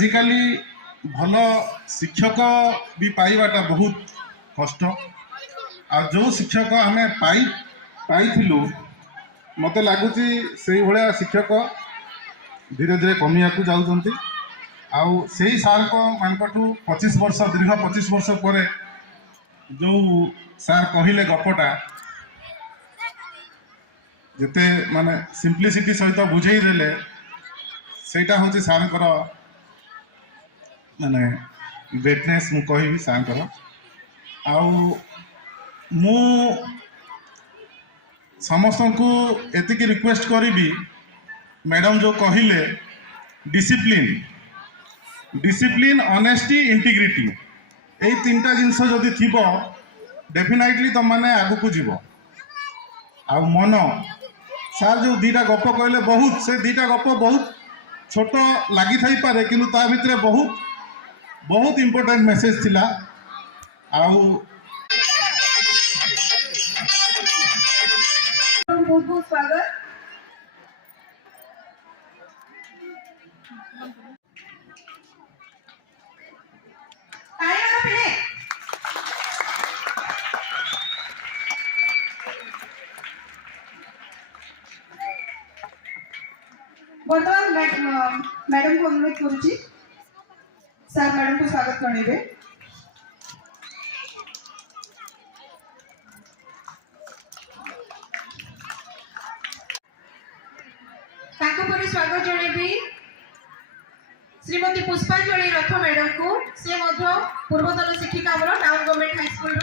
आजिकल भल शिक्षक भी पाइबाटा बहुत कष्ट। आ जो शिक्षक आम पाई मत लगुच से भाया शिक्षक धीरे धीरे कमिया जाऊँच। आउ से सार मानू 25 वर्ष दीर्घ 25 वर्ष पर जो सार कहले गपटा जिते माने सिंप्लिसिटी सहित बुझेदेले सेटा हूँ सार माने ग्रेटनेस मु कहि सार मु समस्त को एतिकी रिक्वेस्ट करी मैडम जो कहले डिसिप्लिन ऑनेस्टी इंटीग्रिटी यही तीनटा जिनस जदि थी डेफिनेटली तुम मैंने आगू को जीव। आ मन सार जो दीटा गप कहले बहुत से दीटा गप बहुत छोट लगी थी पारे कि ता भितर बहुत बहुत इम्पोर्टेंट मेसेज थिला। आउ बहुत बहुत स्वागत। बर्तमान मैडम को अनुरोध करुच्ची सर मैडम को स्वागत करने। स्वागत जनइबी श्रीमती पुष्पांजलि रथ मैडम को से पूर्वतन शिक्षिका टाउन गवर्नमेंट हाई स्कूल